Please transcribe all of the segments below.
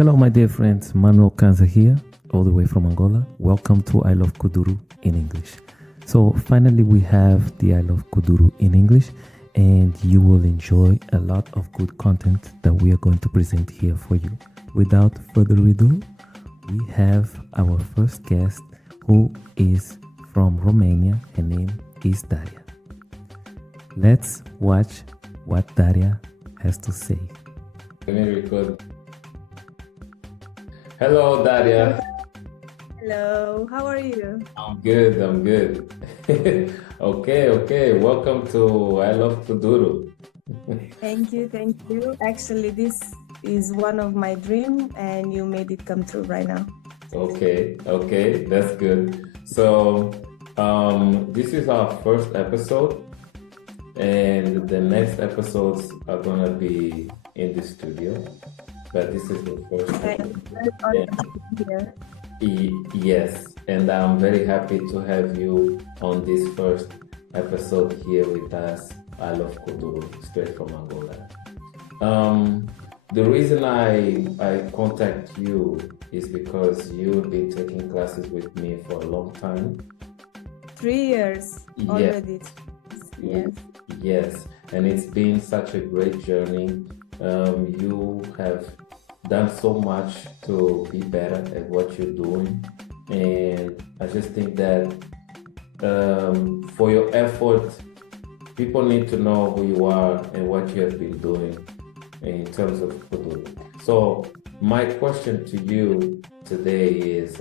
Hello, my dear friends. Manuel Kanza here, all the way from Angola. Welcome to I Love Kuduro in English. So, finally, we have the I Love Kuduro in English, and you will enjoy a lot of good content that we are going to present here for you. Without further ado, we have our first guest who is from Romania. Her name is Daria. Let's watch what Daria has to say. Let me record. Hello, Daria. Hello, how are you? I'm good. Okay. Welcome to I Love Kuduro. Thank you. Actually, this is one of my dreams, and you made it come true right now. Okay, that's good. So, this is our first episode, and the next episodes are gonna be in the studio, but this is the first I'm very honored to be here. Yes, and I'm very happy to have you on this first episode here with us. I Love Kuduro, straight from Angola. The reason I contact you is because you've been taking classes with me for a long time. 3 years already. Yes, and it's been such a great journey. You have done so much to be better at what you're doing, and I just think that for your effort, people need to know who you are and what you have been doing in terms of Kuduro. So my question to you today is,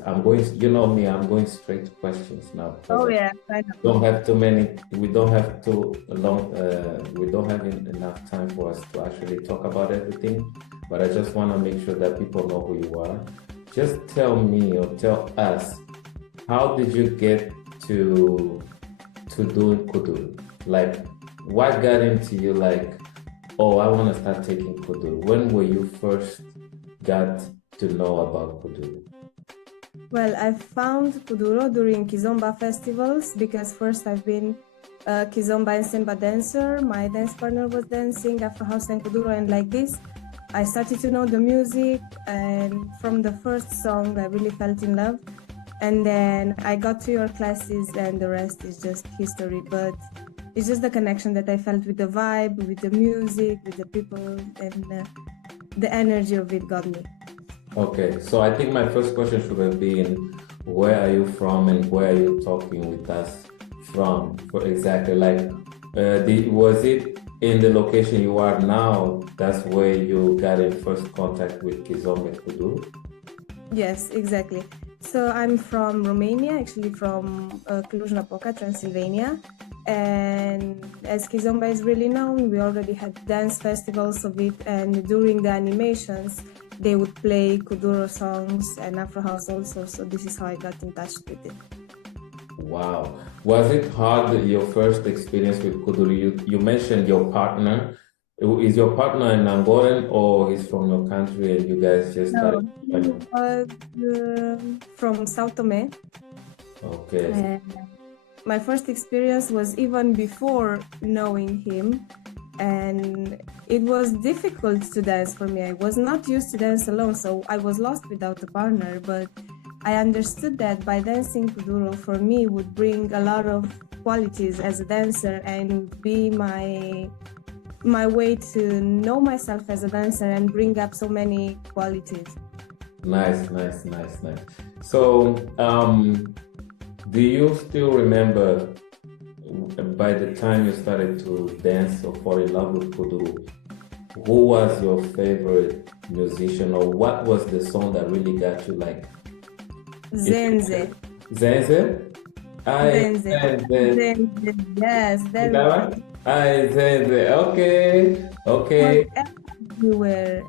you know me, I'm going straight to questions now. Oh yeah, I know. Don't have too many. We don't have too long. We don't have enough time for us to actually talk about everything. But I just want to make sure that people know who you are. Just tell me or tell us, how did you get to doing Kuduro? Like, what got into you? Like, oh, I want to start taking Kuduro. When were you first got to know about Kuduro? Well, I found Kuduro during Kizomba festivals because first I've been a Kizomba and Semba dancer. My dance partner was dancing Afro House and Kuduro, and like this, I started to know the music, and from the first song, I really felt in love. And then I got to your classes, and the rest is just history. But it's just the connection that I felt with the vibe, with the music, with the people, and the energy of it got me. Okay, so I think my first question should have been, where are you from and where are you talking with us from? For exactly, like, was it in the location you are now? That's where you got in first contact with Kizomba Kuduro? Yes, exactly. So I'm from Romania, actually from Cluj-Napoca, Transylvania. And as Kizomba is really known, we already had dance festivals of it, and during the animations, they would play Kuduro songs and Afro House also. So this is how I got in touch with it. Wow. Was it hard, your first experience with Kuduro? You mentioned your partner. Is your partner an Angolan or he's from your country and you guys just started? No, he was from Sao Tome. Okay. My first experience was even before knowing him, and it was difficult to dance for me. I was not used to dance alone, so I was lost without a partner, but I understood that by dancing Kuduro for me would bring a lot of qualities as a dancer and would be my way to know myself as a dancer and bring up so many qualities. Nice. So, do you still remember by the time you started to dance or fall in love with Kuduro, who was your favorite musician, or what was the song that really got you like? Zenze. Zenze? Zenze. Yes, that one. Zenze. Okay.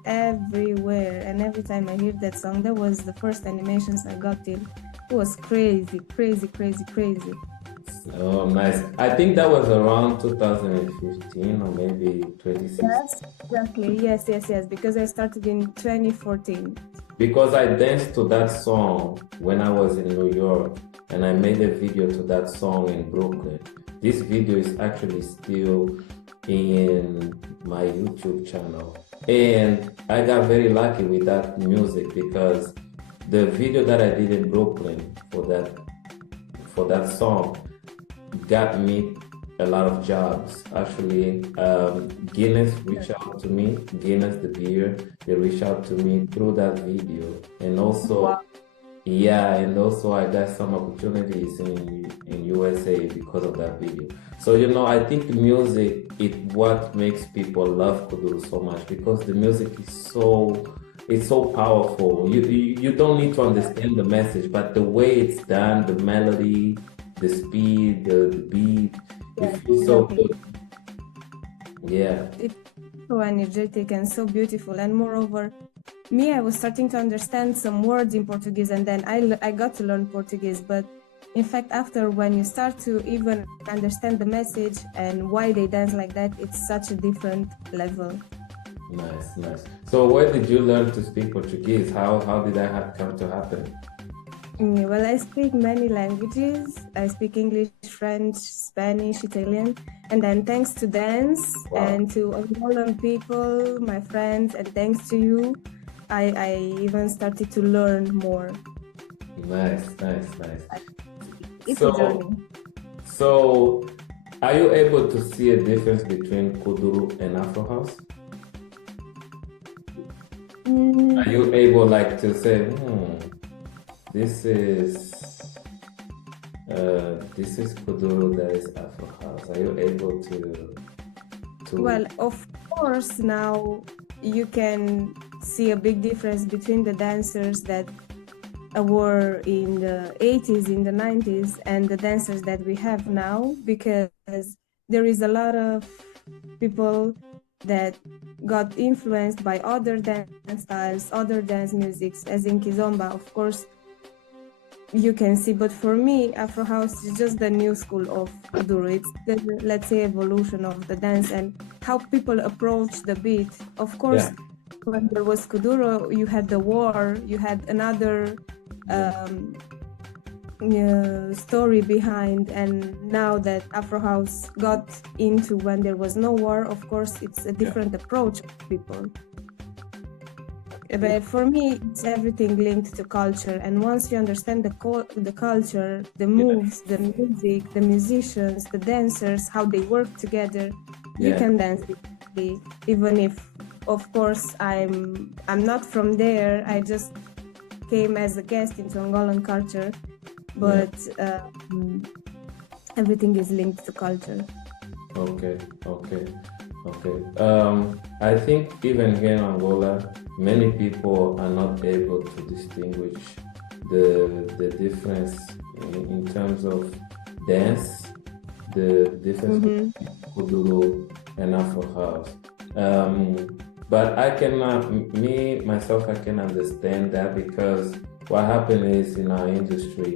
Everywhere. And every time I hear that song, that was the first animations I got in. It was crazy. Oh, nice. I think that was around 2015 or maybe 2016. Yes, exactly. Yes. Because I started in 2014. Because I danced to that song when I was in New York, and I made a video to that song in Brooklyn. This video is actually still in my YouTube channel. And I got very lucky with that music because the video that I did in Brooklyn for that song got me a lot of jobs. Actually, Guinness reached out to me, Guinness the beer, they reached out to me through that video. And also, Wow. yeah, and also I got some opportunities in USA because of that video. So I think music is what makes people love Kuduro so much because the music is so powerful. You don't need to understand the message, but the way it's done, the melody, the speed, the beat, it feels so Exactly. good. Yeah. It's so energetic and so beautiful. And moreover, me, I was starting to understand some words in Portuguese, and then I got to learn Portuguese. But in fact, after when you start to even understand the message and why they dance like that, it's such a different level. Nice, nice. So where did you learn to speak Portuguese? How did that come to happen? Well, I speak many languages. I speak English, French, Spanish, Italian. And then thanks to dance Wow. and to Angolan people, my friends, and thanks to you, I even started to learn more. Nice, nice, nice. It's a journey. So are you able to see a difference between Kuduro and Afro House? Are you able to say, this is Kuduro, that is Afro House? Are you able to? Well, of course, now you can see a big difference between the dancers that were in the 80s, in the 90s, and the dancers that we have now, because there is a lot of people that got influenced by other dance styles, other dance musics, as in Kizomba, of course, you can see. But for me, Afro House is just the new school of Kuduro. It's the, let's say, evolution of the dance and how people approach the beat. Of course, when there was Kuduro, you had the war, you had another story behind, and now that Afro House got into when there was no war, of course, it's a different approach of people. But for me, it's everything linked to culture. And once you understand the culture, the moves, the music, the musicians, the dancers, how they work together, you can dance it. Even if, of course, I'm not from there. I just came as a guest into Angolan culture, but everything is linked to culture. Okay. I think even here in Angola, many people are not able to distinguish the difference in terms of dance, the difference between Kuduro and Afro House. But I cannot, I can understand that because what happened is in our industry,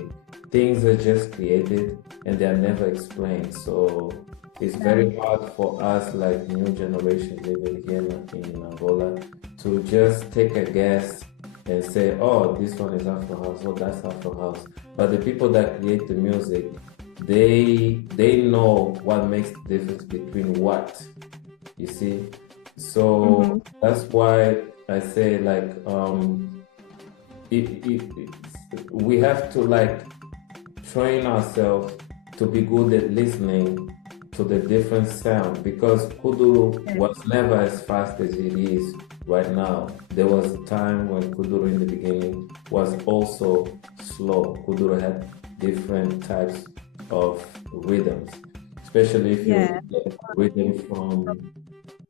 things are just created and they are never explained. So it's very hard for us, like new generation living here in Angola, to just take a guess and say, oh, this one is Afro House, oh, that's Afro House. But the people that create the music, they know what makes the difference between what, you see? So that's why I say we have to train ourselves to be good at listening to the different sound, because Kuduro was never as fast as it is right now. There was a time when Kuduro in the beginning was also slow. Kuduro had different types of rhythms, especially if you get rhythm from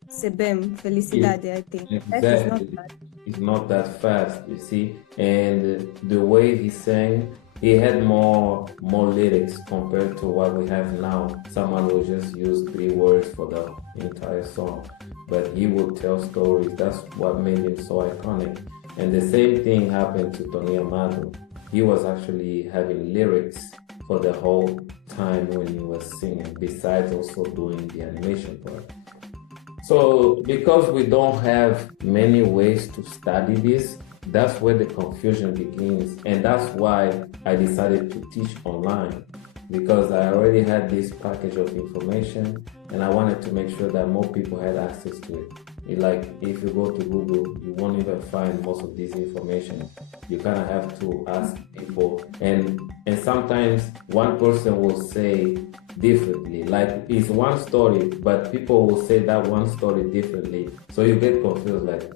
Sebem, Felicidade, I think. Exactly. It's not that fast, you see. And the way he sang, he had more lyrics compared to what we have now. Someone will just use 3 words for the entire song, but he will tell stories. That's what made him so iconic. And the same thing happened to Tony Amado. He was actually having lyrics for the whole time when he was singing, besides also doing the animation part. So because we don't have many ways to study this, that's where the confusion begins. And that's why I decided to teach online, because I already had this package of information and I wanted to make sure that more people had access to it. Like if you go to Google, you won't even find most of this information. You kind of have to ask people, and sometimes one person will say differently. Like it's one story, but people will say that one story differently. So you get confused. Like,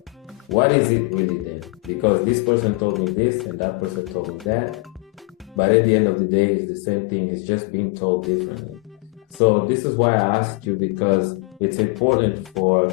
what is it really then? Because this person told me this, and that person told me that. But at the end of the day, it's the same thing. It's just being told differently. So this is why I asked you, because it's important for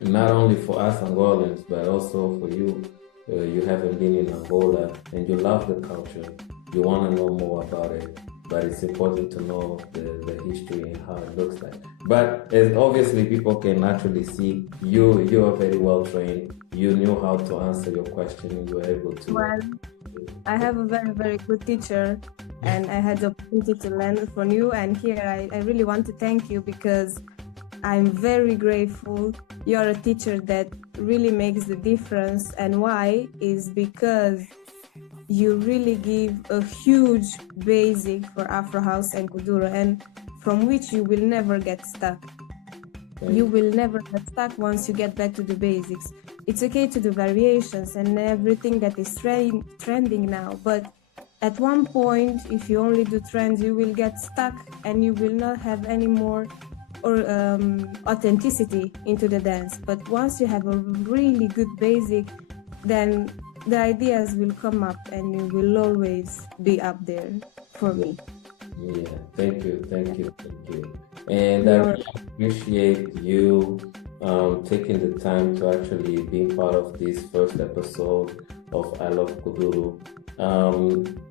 not only for us Angolans, but also for you. You haven't been in Angola and you love the culture. You want to know more about it, but it's important to know the history and how it looks like. But as obviously people can naturally see, you are very well trained. You knew how to answer your question. You were able to. Well, I have a very, very good teacher, and I had the opportunity to learn from you. And here I really want to thank you, because I'm very grateful. You're a teacher that really makes the difference. And why is because you really give a huge basic for Afro House and Kuduro, and from which you will never get stuck. You will never get stuck once you get back to the basics. It's okay to do variations and everything that is trending now, but at one point, if you only do trends, you will get stuck and you will not have any more authenticity into the dance. But once you have a really good basic, then the ideas will come up and you will always be up there for me. Yeah, thank you. And I really appreciate you taking the time to actually be part of this first episode of I Love Kuduro.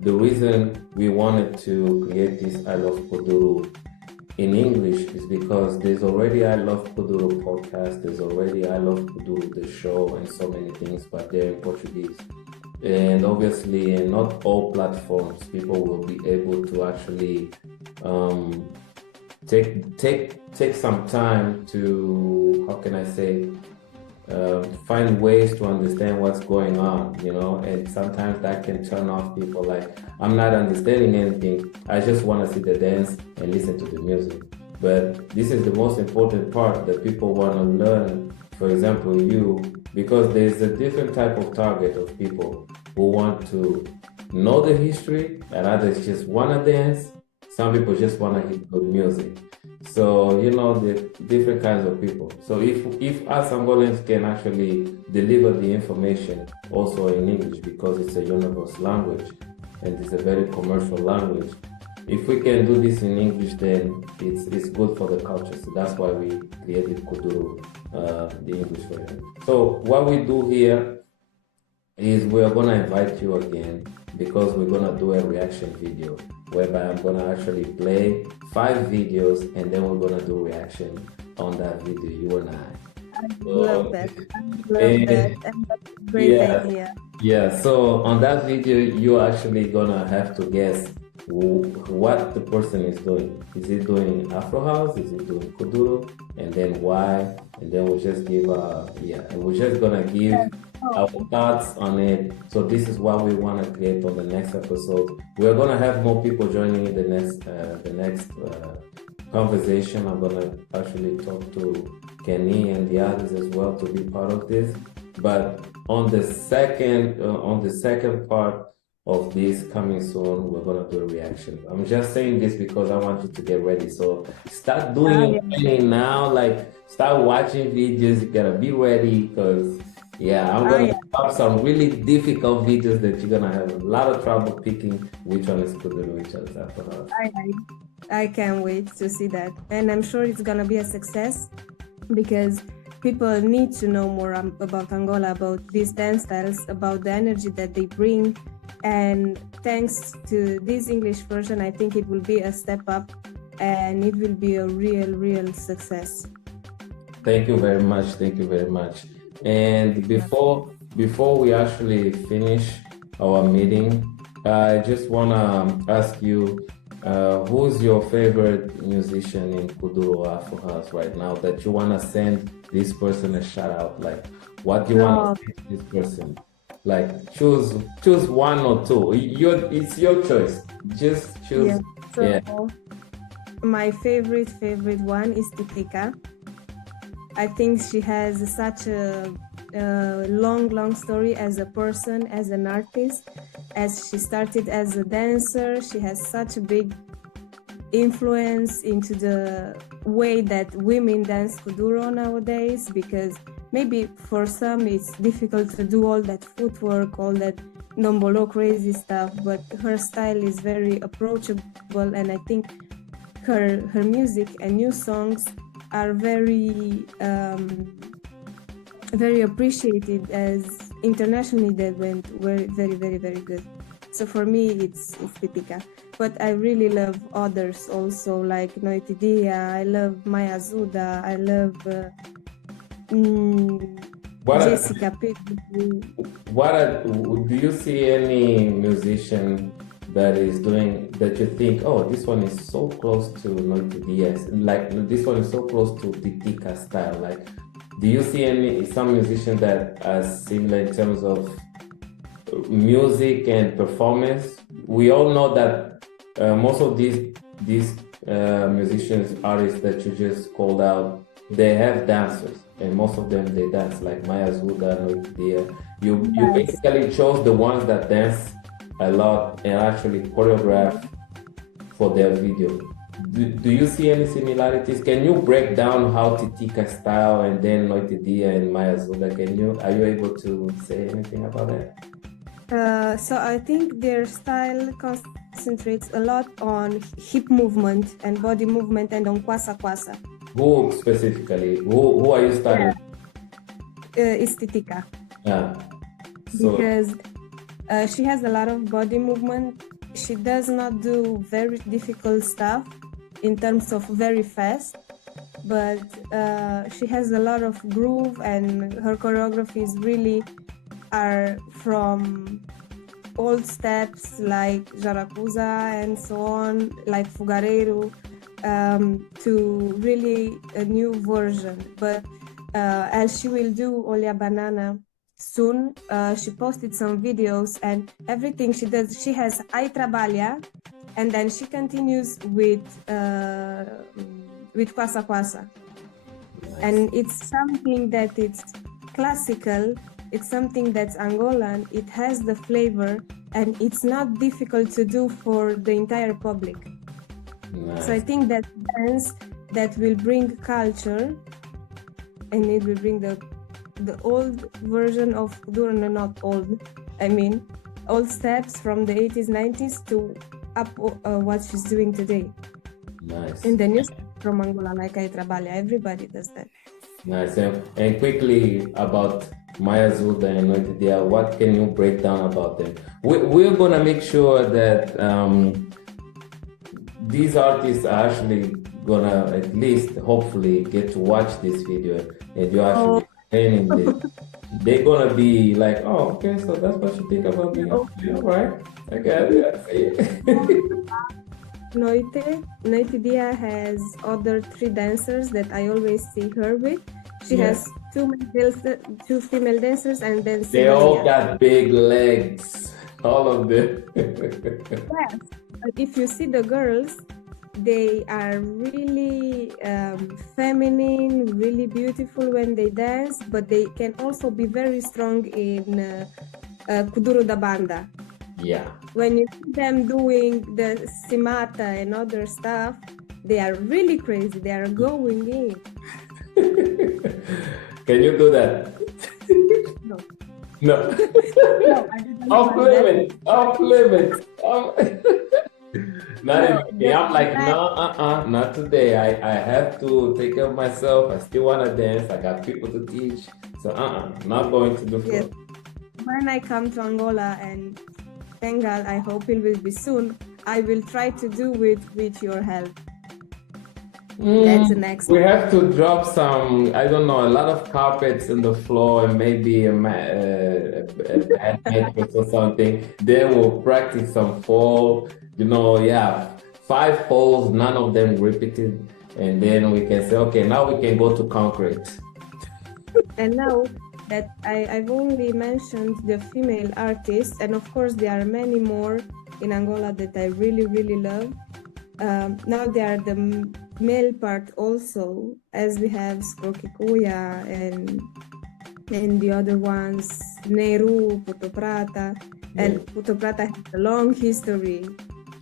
The reason we wanted to create this I Love Kuduro in English is because there's already I Love Kuduro podcast, there's already I Love Kuduro the show, and so many things, but they're in Portuguese. And obviously, in not all platforms, people will be able to actually take some time to, how can I say, find ways to understand what's going on, and sometimes that can turn off people. Like, I'm not understanding anything, I just want to see the dance and listen to the music. But this is the most important part that people want to learn. For example, you, because there's a different type of target of people who want to know the history, and others just want to dance. Some people just want to hear good music. So, the different kinds of people. So if us Angolans can actually deliver the information also in English, because it's a universal language and it's a very commercial language, if we can do this in English, then it's good for the culture. So that's why we created Kuduro, the English version. So what we do here is we're going to invite you again, because we're going to do a reaction video whereby I'm going to actually play 5 videos and then we're going to do reaction on that video, you and I. Love that. And that's a great idea. Yeah, so on that video, you're actually going to have to guess what the person is doing. Is he doing Afro House? Is he doing Kuduro? And then why? And then we'll just give and we're just gonna give our thoughts on it. So this is what we want to create on the next episode. We're gonna have more people joining in the next conversation. I'm gonna actually talk to Kenny and the others as well to be part of this. But on the second part of this coming soon, we're gonna do a reaction. I'm just saying this because I want you to get ready. So start doing your training now. Like, start watching videos. You gotta be ready, because I'm gonna have some really difficult videos that you're gonna have a lot of trouble picking which one is Kuduro, which one is Afro House. I can't wait to see that, and I'm sure it's gonna be a success, because people need to know more about Angola, about these dance styles, about the energy that they bring. And thanks to this English version, I think it will be a step up and it will be a real success. Thank you very much. And before we actually finish our meeting, I just want to ask you, who's your favorite musician in Kuduro Afro House right now that you want to send this person a shout out? Like, what do you want to say to this person? Like, choose one or two. It's your choice. Just choose. So my favorite one is Titika. I think she has such a long story as a person, as an artist. As she started as a dancer, she has such a big influence into the way that women dance Kuduro nowadays, because maybe for some it's difficult to do all that footwork, all that nombolo crazy stuff, but her style is very approachable, and I think her music and new songs are very very appreciated as internationally. They went very good. So for me it's Titica. But I really love others also, like Noite Dia. I love Maya Zuda. I love Jessica Pitt. Do you see any musician that is doing that you think, oh, this one is so close to Noite Dia, like this one is so close to Titica style? Like, do you see some musician that are similar in terms of music and performance? We all know that most of these musicians, artists that you just called out, they have dancers, and most of them they dance, like Maya Zuda, Noite Dia. You basically chose the ones that dance a lot and actually choreograph for their video. Do you see any similarities? Can you break down how Titica style and then Noite Dia and Maya Zuda? Are you able to say anything about that? So I think their style concentrates a lot on hip movement and body movement and on kwasa kwasa. Who specifically? Who are you studying? It's Titica. Yeah. So, because she has a lot of body movement. She does not do very difficult stuff in terms of very fast, but she has a lot of groove, and her choreographies really are from old steps like Jaracuza and so on, like Fogareiro, to really a new version. But as she will do Olha Banana soon, she posted some videos, and everything she does, she has Ai Trabalha, and then she continues with Kwasa Kwasa. nice. And it's something that it's classical, it's something that's Angolan, it has the flavor, and it's not difficult to do for the entire public. Nice. So I think that dance that will bring culture, and it will bring the old version of Kuduro, no, not old, I mean old steps from the 80s, 90s to up what she's doing today. Nice. And the new stuff from Angola, like Ai Trabalha, everybody does that. Nice. And quickly about Maya Zuda and Noite Dia, what can you break down about them? We're gonna make sure that these artists are actually gonna at least hopefully get to watch this video, and you're actually training this. They're gonna be like, oh, okay, so that's what you think about me. Okay, all right. Okay. Noite Dia has other 3 dancers that I always see her with. She has 2 female dancers, and then they all got big legs, all of them. Yes, but if you see the girls, they are really feminine, really beautiful when they dance, but they can also be very strong in Kuduro da Banda. Yeah. When you see them doing the Simata and other stuff, they are really crazy. They are going in. Can you do that? No. No. No, I didn't Off want that. limits. Off limits. I'm like, no, not today. I have to take care of myself. I still want to dance. I got people to teach. So, not going to the floor. Yes. When I come to Angola, and thank God, I hope it will be soon, I will try to do it with your help. That's the next We have to drop some, I don't know, a lot of carpets in the floor and maybe a mattress or something. Then we'll practice some fall, 5 falls, none of them repeated. And then we can say, okay, now we can go to concrete. And now that I've only mentioned the female artists, and of course there are many more in Angola that I really, really love. Now they are the male part also, as we have Skokikuya and the other ones, Nehru, Puto Prata, and Puto Prata has a long history.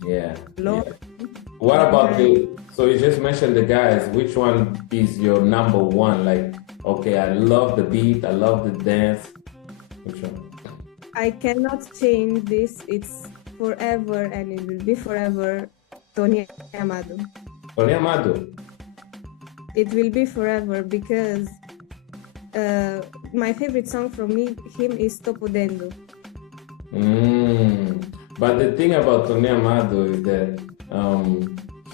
Yeah. Long. What about so you just mentioned the guys, which one is your number one? Like, okay, I love the beat, I love the dance. Which one? I cannot change this. It's forever and it will be forever. Tony Amado. Tony Amado. It will be forever because my favorite song from him is Topodendo. But the thing about Tony Amado is that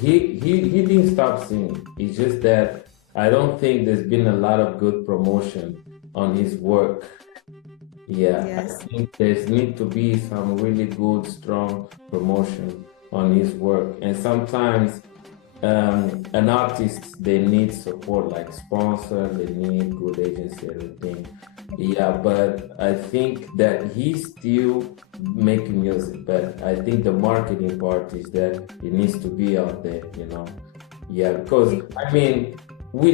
he didn't stop singing. It's just that I don't think there's been a lot of good promotion on his work. Yeah, yes. I think there's need to be some really good, strong promotion on his work. And sometimes an artist, they need support, like sponsor, they need good agency, everything. Yeah, but I think that he's still making music, but I think the marketing part is that it needs to be out there, you know. Yeah, because I mean, we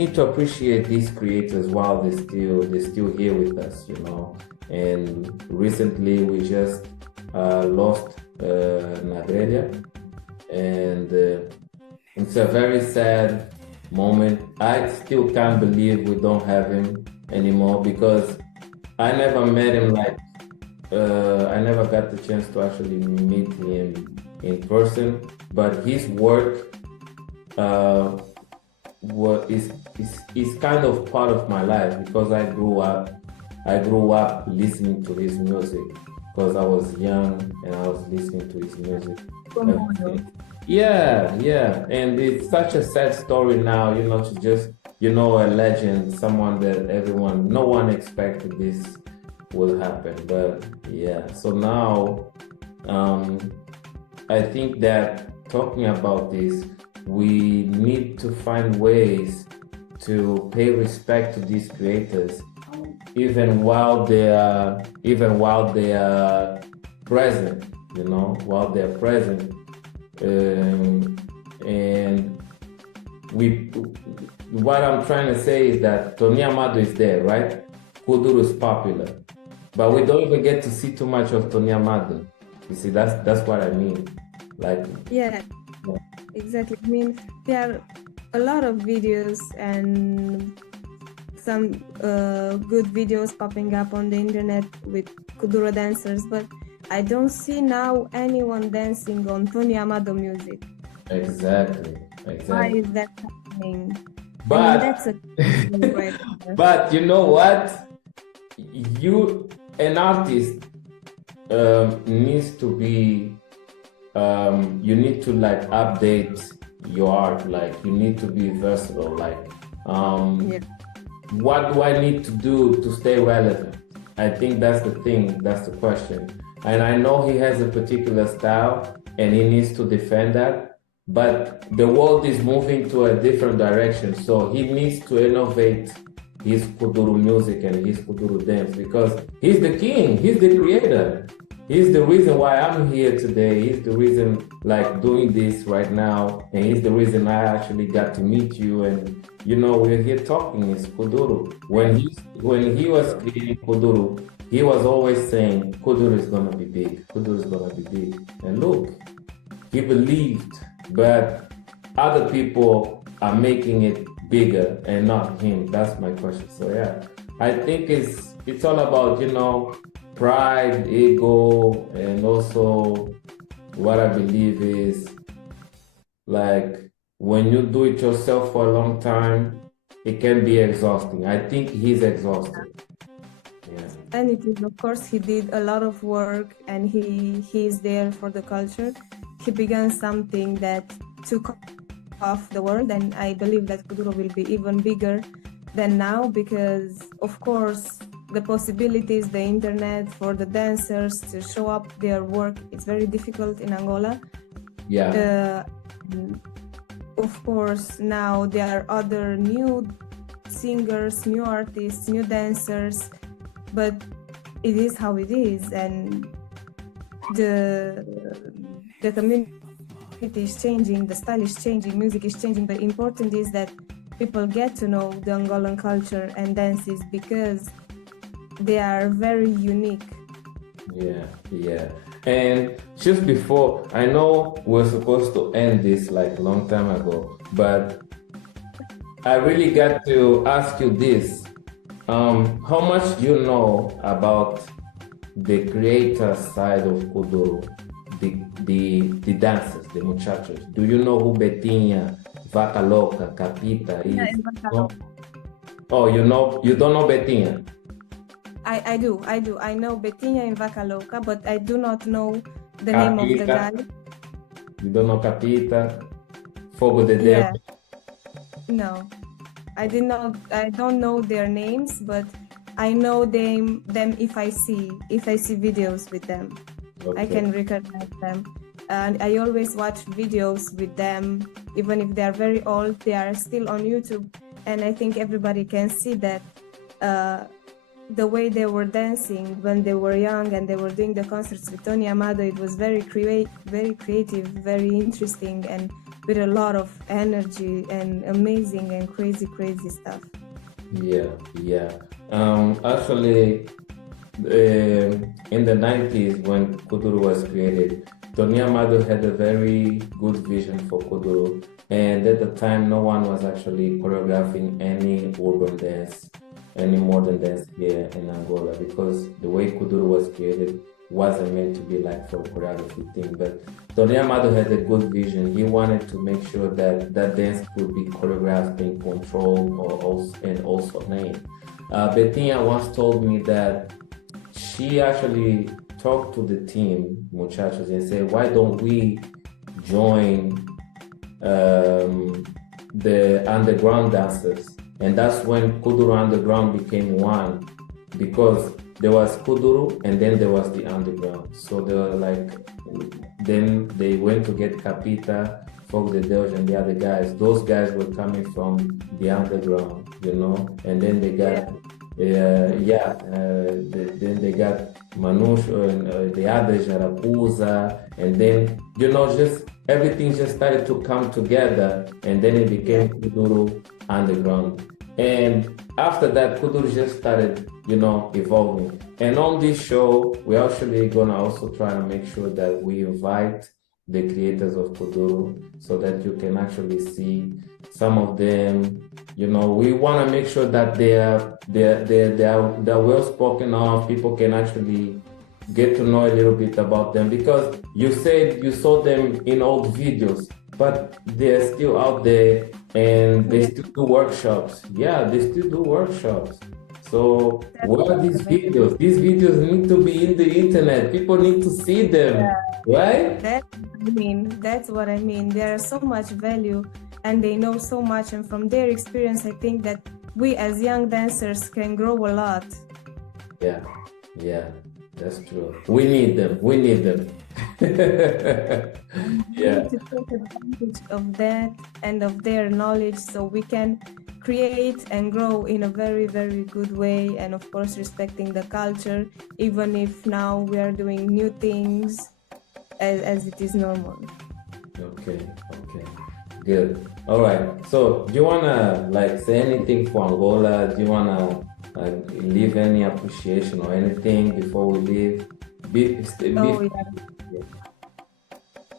need to appreciate these creators while they're still here with us, you know. And recently we just lost Nadrelia, and it's a very sad moment. I still can't believe we don't have him anymore, because I never met him, like I never got the chance to actually meet him in person, but his work is kind of part of my life, because I grew up listening to his music because I was young and I was listening to his music. Yeah, and it's such a sad story now, you know, to just, you know, a legend, someone that no one expected this will happen. But yeah, so now I think that talking about this, we need to find ways to pay respect to these creators, even while they are present, you know, while they're present. And what I'm trying to say is that Tony Amado is there, right? Kudro is popular, but we don't even get to see too much of Tony Amado. You see, that's what I mean. Like, yeah, exactly. I mean, there are a lot of videos and some good videos popping up on the internet with Kuduro dancers, but I don't see now anyone dancing on Tony Amado music. Exactly. Why is that happening? But I mean, that's a right. But you know what? An artist needs to be. You need to like update your art. Like you need to be versatile. Like, what do I need to do to stay relevant? I think that's the thing. That's the question. And I know he has a particular style and he needs to defend that, but the world is moving to a different direction. So he needs to innovate his Kuduro music and his Kuduro dance, because he's the king, he's the creator. He's the reason why I'm here today. He's the reason like doing this right now. And he's the reason I actually got to meet you. And you know, we're here talking is Kuduro. When he was creating Kuduro, he was always saying, Kuduro is gonna be big, Kuduro is gonna be big. And look, he believed, but other people are making it bigger and not him. That's my question. So yeah, I think it's all about, you know, pride, ego, and also what I believe is like when you do it yourself for a long time, it can be exhausting. I think he's exhausted. Yeah. And it is, of course, he did a lot of work and he is there for the culture. He began something that took off the world, and I believe that Kuduro will be even bigger than now because, of course, the possibilities, the internet for the dancers to show up their work, it's very difficult in Angola. Yeah. Of course, now there are other new singers, new artists, new dancers, but it is how it is, and the community society is changing, the style is changing, music is changing, but important is that people get to know the Angolan culture and dances because they are very unique. Yeah. And just before, I know we're supposed to end this like a long time ago, but I really got to ask you this. How much do you know about the creator side of Kudro, the dancers, the muchachos? Do you know who Betinha, Vaca Loca, Capita is? Yeah, Oh, you don't know Betinha? I do. I know Betinha and Vaca Loca, but I do not know the name of the guy. You don't know Capita? Fogo de Deus? Yeah. No, I don't know their names, but I know them if I see videos with them. Okay. I can recognize them. And I always watch videos with them, even if they are very old, they are still on YouTube. And I think everybody can see that the way they were dancing when they were young and they were doing the concerts with Tony Amado, it was very creative, very interesting, and with a lot of energy and amazing and crazy stuff. Yeah. Actually, in the 90s when Kuduro was created, Tony Amado had a very good vision for Kuduro, and at the time no one was actually choreographing any urban dance, any modern dance here in Angola, because the way Kuduro was created wasn't meant to be like for choreography thing. But Tony Amado had a good vision. He wanted to make sure that that dance could be choreographed and controlled and also named. Betinha once told me that she actually talked to the team, muchachos, and said, why don't we join the underground dancers? And that's when Kuduro Underground became one, because there was Kuduro and then there was the underground. So they were like, then they went to get Capita, Fogo de Deus, and the other guys. Those guys were coming from the underground, and then they got, then they got Manusho and the others, Jarapuza, and then, just everything just started to come together, and then it became Kuduro Underground. And after that, Kuduro just started, evolving. And on this show, we're actually gonna also try to make sure that we invite the creators of Kuduro so that you can actually see some of them. We want to make sure that they're well spoken of. People can actually get to know a little bit about them, because you said you saw them in old videos, but they're still out there and they still do workshops. Yeah, they still do workshops. So what are these videos? These videos need to be in the internet. People need to see them, right? That's what I mean. There is so much value and they know so much. And from their experience, I think that we as young dancers can grow a lot. Yeah, that's true. We need them. Yeah. To take advantage of that and of their knowledge so we can create and grow in a very, very good way, and of course respecting the culture, even if now we are doing new things as it is normal. Okay, good. All right, so do you want to say anything for Angola? Do you want to leave any appreciation or anything before we leave? Yeah.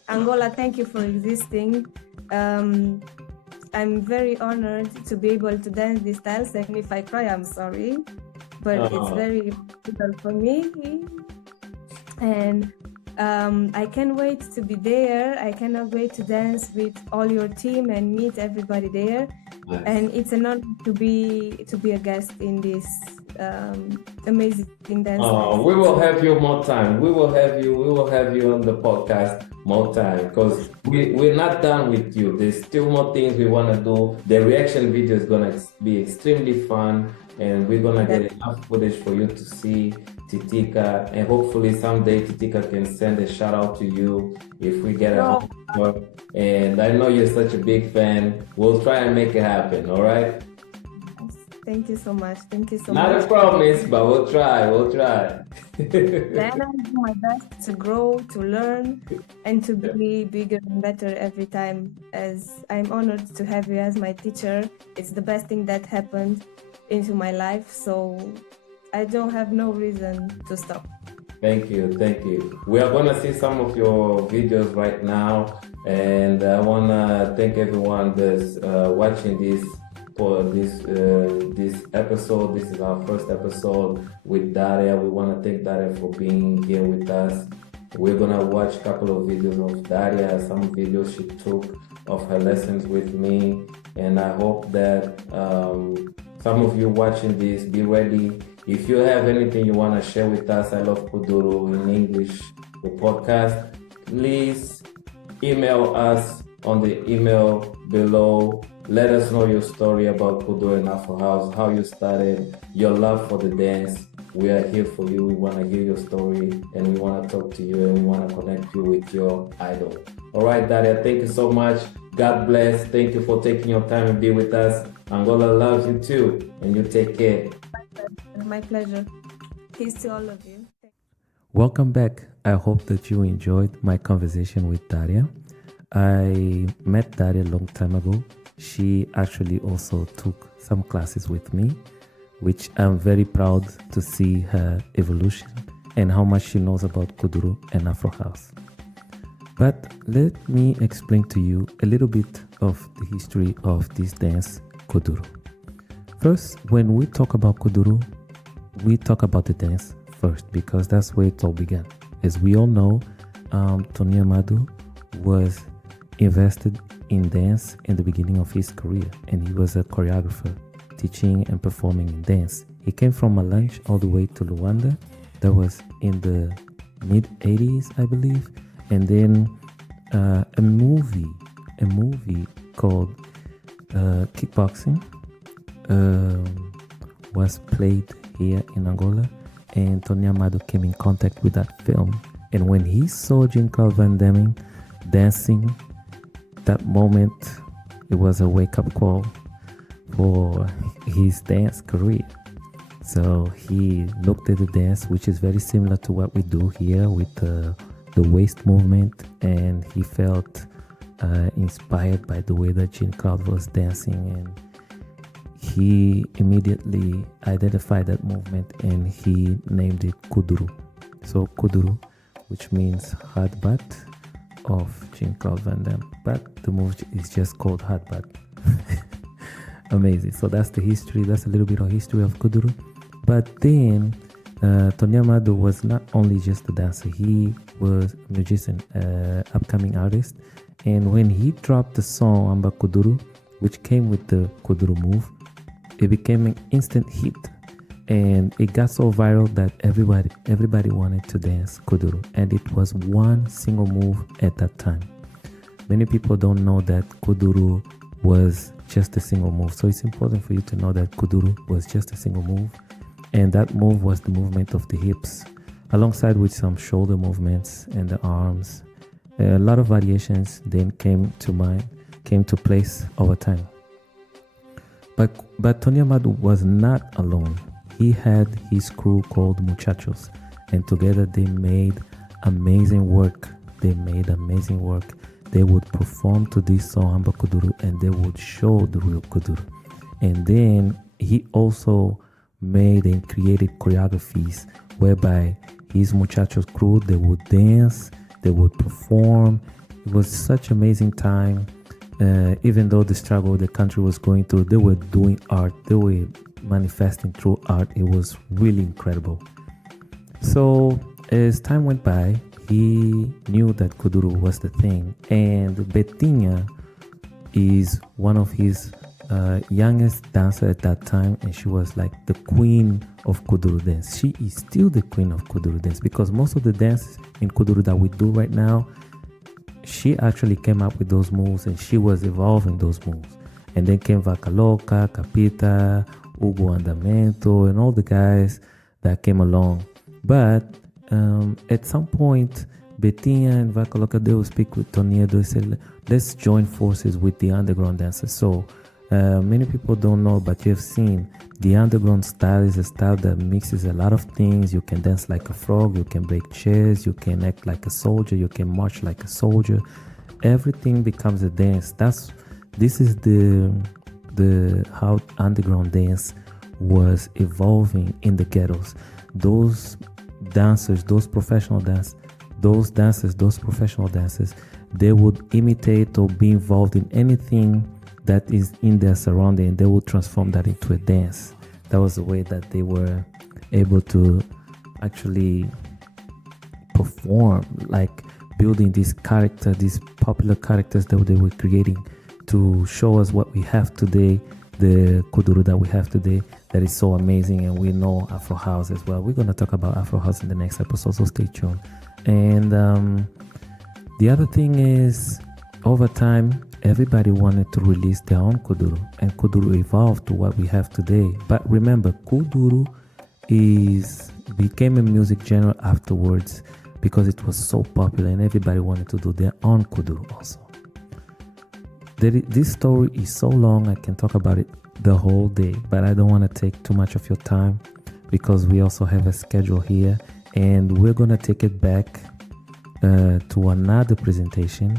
Angola, thank you for existing. I'm very honored to be able to dance these styles, and if I cry, I'm sorry, but it's very difficult for me. And I can't wait to be there. I cannot wait to dance with all your team and meet everybody there. Nice. And it's an honor to be a guest in this amazing dance. We will have you more time. We will have you on the podcast more time, because we're not done with you. There's still more things we want to do. The reaction video is gonna be extremely fun, and we're gonna get enough footage for you to see Titika, and hopefully someday Titika can send a shout out to you if we get a hold. And I know you're such a big fan. We'll try and make it happen. All right. Thank you so much. Thank you so Not much. a promise, but we'll try. We'll try. Then I'll do my best to grow, to learn, and to be bigger and better every time. As I'm honored to have you as my teacher. It's the best thing that happened into my life. So I don't have no reason to stop. Thank you, thank you. We are gonna see some of your videos right now, and I wanna thank everyone that's watching this for this episode. This is our first episode with Daria. We wanna thank Daria for being here with us. We're gonna watch a couple of videos of Daria, some videos she took of her lessons with me, and I hope that some of you watching this, be ready. If you have anything you want to share with us, I love Kuduro in English, the podcast, please email us on the email below. Let us know your story about Kuduro and Afro House, how you started, your love for the dance. We are here for you. We want to hear your story, and we want to talk to you, and we want to connect you with your idol. All right, Daria, thank you so much. God bless. Thank you for taking your time and be with us. Angola loves you too, and you take care. My pleasure. Peace to all of you. Welcome back. I hope that you enjoyed my conversation with Daria. I met Daria a long time ago. She actually also took some classes with me, which I'm very proud to see her evolution and how much she knows about Kuduro and Afro House. But let me explain to you a little bit of the history of this dance, Kuduro. First, when we talk about Kuduro, we talk about the dance first because that's where it all began. As we all know, Tony Amado was invested in dance in the beginning of his career, and he was a choreographer teaching and performing in dance. He came from Malange all the way to Luanda. That was in the mid 80s, I believe. And then a movie called Kickboxing was played here in Angola, and Tony Amado came in contact with that film. And when he saw Jean-Claude Van Damme dancing, that moment, it was a wake-up call for his dance career. So he looked at the dance, which is very similar to what we do here with the waist movement, and he felt inspired by the way that Jean-Claude was dancing, and he immediately identified that movement and he named it Kuduro. So Kuduro, which means hard butt of Jean-Claude Van Damme, but the move is just called hard butt. Amazing. So that's the history. That's a little bit of history of Kuduro. But then Tony Amado was not only just a dancer, he was a musician, upcoming artist. And when he dropped the song Amba Kuduro, which came with the Kuduro move, it became an instant hit. And it got so viral that everybody wanted to dance Kuduro. And it was one single move at that time. Many people don't know that Kuduro was just a single move. So it's important for you to know that Kuduro was just a single move. And that move was the movement of the hips, alongside with some shoulder movements and the arms. A lot of variations then came to place over time. But Tony Amado was not alone. He had his crew called Muchachos, and together they made amazing work. They would perform to this song Amba Kuduro, and they would show the real Kuduro. And then he also made and created choreographies whereby his Muchachos crew, they would dance, they would perform. It was such amazing time. Even though the struggle the country was going through, they were doing art, they were manifesting through art. It was really incredible. So as time went by, he knew that Kuduro was the thing, and Betinha is one of his youngest dancer at that time, and she was like the queen of Kuduro dance. She is still the queen of Kuduro dance because most of the dances in Kuduro that we do right now, she actually came up with those moves and she was evolving those moves. And then came Vaca Loca, Capita, Hugo Andamento, and all the guys that came along. But at some point, Betinha and Vaca Loca, they will speak with Tony. They said, let's join forces with the underground dancers. So Many people don't know, but you've seen the underground style is a style that mixes a lot of things. You can dance like a frog, you can break chairs, you can act like a soldier, you can march like a soldier. Everything becomes a dance. This is the how underground dance was evolving in the ghettos. Those dancers, those professional dancers, they would imitate or be involved in anything that is in their surrounding. They would transform that into a dance. That was the way that they were able to actually perform, like building these popular characters that they were creating to show us what we have today, the Kuduro that we have today, that is so amazing. And we know Afro House as well. We're going to talk about Afro House in the next episode, so stay tuned. And the other thing is, over time, everybody wanted to release their own Kuduro, and Kuduro evolved to what we have today. But remember, Kuduro became a music genre afterwards because it was so popular and everybody wanted to do their own Kuduro also. This story is so long, I can talk about it the whole day, but I don't want to take too much of your time because we also have a schedule here, and we're going to take it back to another presentation,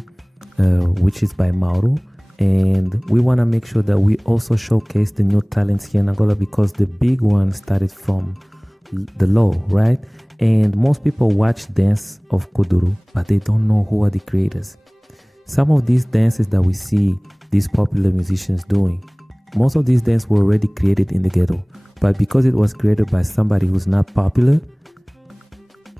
which is by Mauro, and we want to make sure that we also showcase the new talents here in Angola, because the big one started from the low, right? And most people watch dance of Kuduro, but they don't know who are the creators. Some of these dances that we see these popular musicians doing, most of these dances were already created in the ghetto, but because it was created by somebody who's not popular,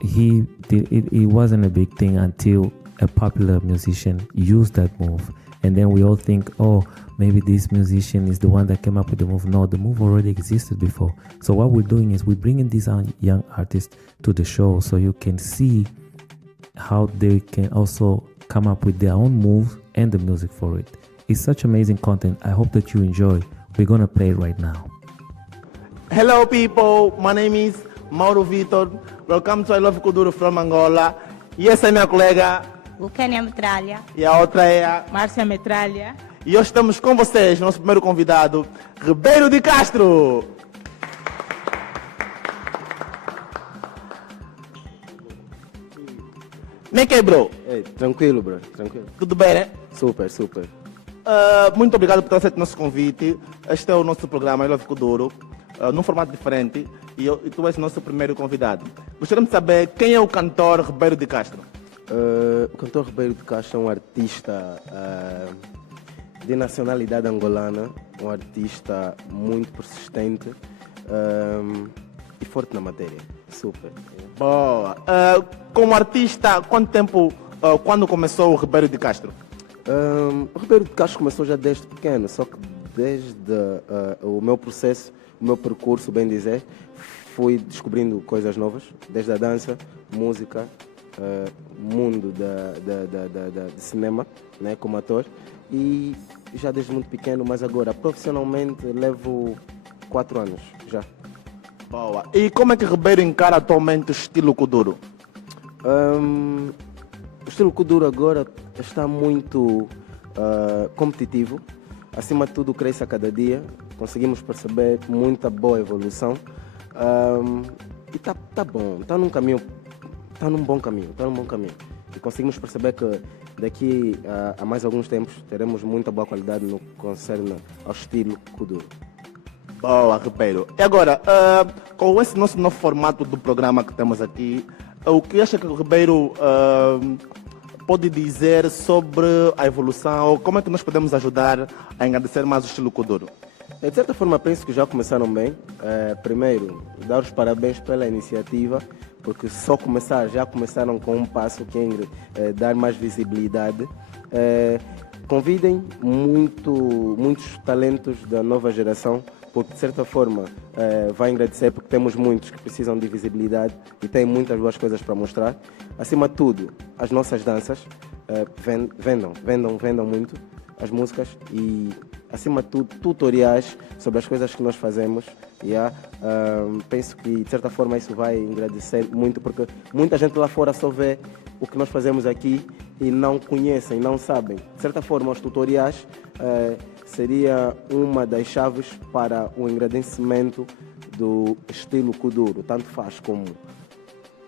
it wasn't a big thing until a popular musician used that move. And then we all think, oh, maybe this musician is the one that came up with the move. No, the move already existed before. So what we're doing is we're bringing these young artists to the show so you can see how they can also come up with their own moves and the music for it. It's such amazing content. I hope that you enjoy. We're going to play it right now. Hello people, my name is Mauro Vitor. Welcome to I Love Kuduro from Angola. E essa é minha colega. Vulcânia Metralha. E a outra é a Márcia Metralha. E hoje estamos com vocês, nosso primeiro convidado, Ribeiro de Castro. Nem que, bro? Ei, tranquilo, bro, tranquilo. Tudo bem, né? Super, super. Muito obrigado por ter aceito o nosso convite. Este é o nosso programa I Love Kuduro, num formato diferente. E tu és o nosso primeiro convidado. Gostaríamos de saber quem é o cantor Ribeiro de Castro. O cantor Ribeiro de Castro é um artista de nacionalidade angolana, um artista muito persistente e forte na matéria. Super. Boa. Como artista, quanto tempo, quando começou o Ribeiro de Castro? O Ribeiro de Castro começou já desde pequeno, só que desde o meu processo, o meu percurso, bem dizer, fui descobrindo coisas novas, desde a dança, música, mundo de cinema, né, como ator, e já desde muito pequeno, mas agora profissionalmente levo 4 anos já. Boa. E como é que Ribeiro encara atualmente o estilo Kuduro? O estilo Kuduro agora está muito competitivo, acima de tudo cresce a cada dia, conseguimos perceber muita boa evolução e tá bom, está num bom caminho. E conseguimos perceber que daqui a mais alguns tempos teremos muita boa qualidade no que concerne ao estilo Kuduro. Boa, Ribeiro. E agora, com esse nosso novo formato do programa que temos aqui, o que acha que o Ribeiro pode dizer sobre a evolução? Como é que nós podemos ajudar a engrandecer mais o estilo Kuduro? De certa forma, penso que já começaram bem. Primeiro, dar os parabéns pela iniciativa, porque já começaram com um passo que é dar mais visibilidade. Convidem muitos talentos da nova geração, porque de certa forma vai agradecer, porque temos muitos que precisam de visibilidade e têm muitas boas coisas para mostrar. Acima de tudo, as nossas danças, vendam muito as músicas e, acima de tudo, tutoriais sobre as coisas que nós fazemos. Penso que de certa forma isso vai agradecer muito, porque muita gente lá fora só vê o que nós fazemos aqui e não conhecem, não sabem. De certa forma, os tutoriais seria uma das chaves para o engrandecimento do estilo Kuduro, tanto faz como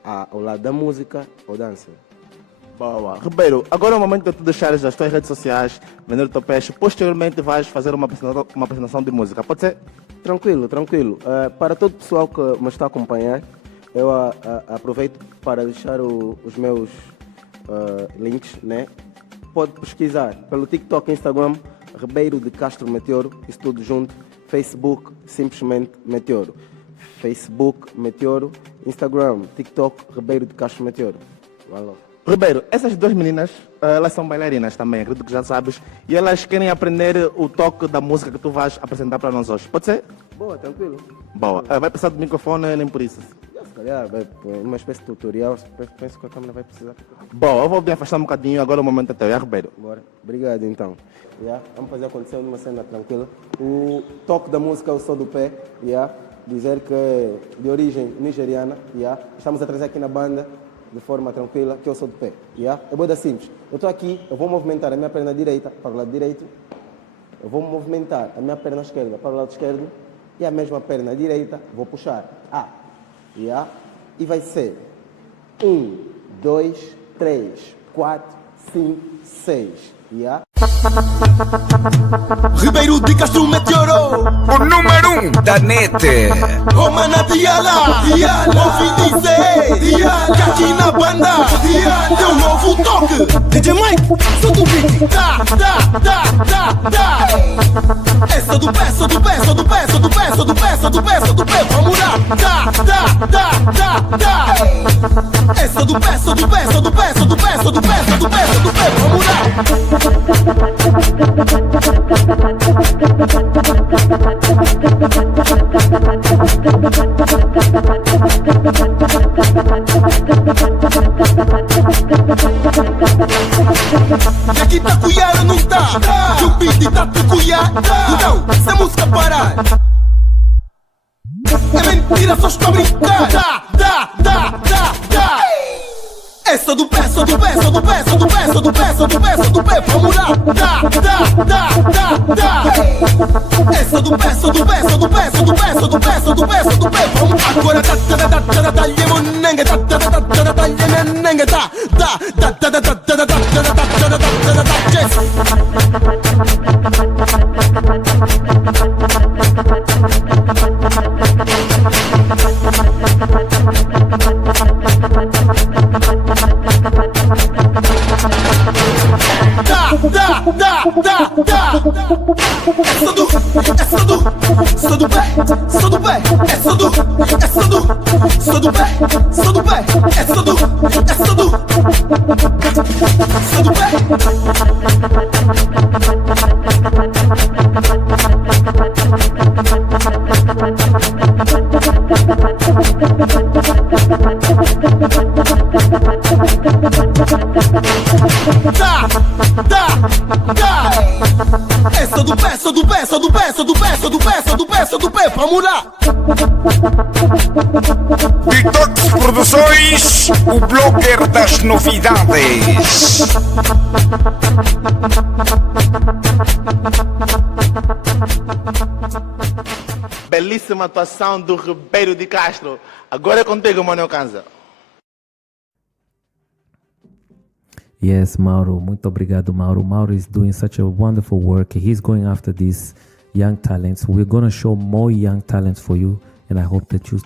ao lado da música ou dança. Boa. Ribeiro, agora é o momento de tu deixares as tuas redes sociais, vender o teu peixe. Posteriormente vais fazer uma apresentação de música. Pode ser? Tranquilo. Para todo o pessoal que me está a acompanhar, eu aproveito para deixar os meus links, né? Pode pesquisar pelo TikTok, Instagram, Ribeiro de Castro Meteoro, isso tudo junto. Facebook, simplesmente Meteoro. Facebook, Meteoro. Instagram, TikTok, Ribeiro de Castro Meteoro. Valeu. Ribeiro, essas duas meninas, elas são bailarinas também, acredito que já sabes, e elas querem aprender o toque da música que tu vais apresentar para nós hoje. Pode ser? Boa, tranquilo. Boa. Vai precisar do microfone, nem por isso. Se calhar, uma espécie de tutorial, penso que a câmera vai precisar. Boa, eu vou me afastar um bocadinho, agora o momento é teu, Ribeiro? Bora. Obrigado, então. Vamos fazer acontecer numa cena tranquila. O toque da música eu sou do pé, dizer que é de origem nigeriana, estamos a trazer aqui na banda de forma tranquila, que eu sou de pé. É boa simples. Eu estou aqui, eu vou movimentar a minha perna direita para o lado direito, eu vou movimentar a minha perna esquerda para o lado esquerdo e a mesma perna direita vou puxar. E vai ser 1, 2, 3, 4, 5, 6. Ribeiro de Castro Meteoro, o número 1 da net. Romana Diala, ouvi dizer que aqui na banda tem um novo toque. DJ Mike, solta o beat. Essa do pé, sou do pé, sou do pé, sou do pé, sou do pé, sou do pé, sou do pé, vamos lá. Essa do pé, sou do pé, sou do pé, sou do pé, sou do pé, sou do pé, sou do pé, vamos lá. E aqui tá cuiara, não tá? Que o beat tá tucuiá. Então, se a música parar, é mentira, só estou a brincar. Essa do pé, sou do pé, sou do pé, sou do pé, sou do pé, sou do pé, sou do pé, vamos lá. Essa do pé, sou do pé, sou do pé, sou do pé, sou do pé, sou do pé, sou do pé, vamos agora. Sou do pé, sou do pé, sou do pé, sou do pé, sou do pé, sou do pé. Sou do pé, sou do pé, sou do pé, sou do pé, sou do pé, sou do pé, sou do pé, vamos lá! Detox Produções, o blogger das novidades. Belíssima atuação do Ribeiro de Castro. Agora é contigo, Manuel Kanza. Yes, Mauro. Muito obrigado, Mauro. Mauro is doing such a wonderful work. He's going after these young talents. We're going to show more young talents for you. And I hope that you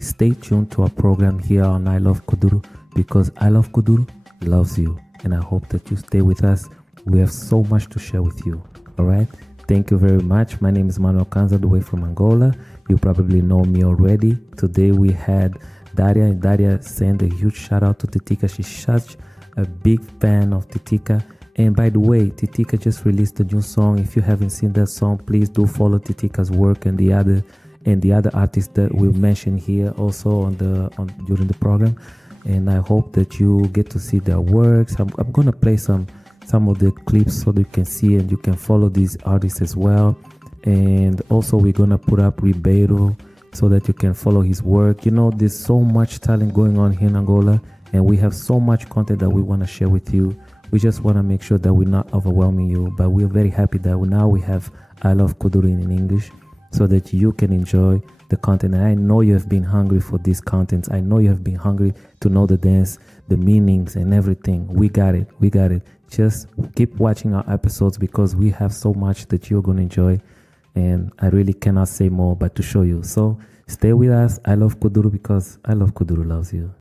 stay tuned to our program here on I Love Kuduro, because I Love Kuduro loves you. And I hope that you stay with us. We have so much to share with you. All right? Thank you very much. My name is Manuel Kanza, all the way from Angola. You probably know me already. Today we had Daria, and Daria sent a huge shout out to Titika. She's such a big fan of Titika. And by the way, Titika just released a new song. If you haven't seen that song, please do follow Titika's work and the other artists that we'll mention here also during the program. And I hope that you get to see their works. I'm gonna play some of the clips so that you can see and you can follow these artists as well. And also we're gonna put up Ribeiro so that you can follow his work. You know, there's so much talent going on here in Angola, and we have so much content that we want to share with you. We just want to make sure that we're not overwhelming you, but we're very happy that now we have I Love Kuduro in English so that you can enjoy the content. And I know you have been hungry for these contents. I know you have been hungry to know the dance, the meanings and everything. We got it. We got it. Just keep watching our episodes because we have so much that you're going to enjoy. And I really cannot say more but to show you. So stay with us. I love Kuduro because I love Kuduro loves you.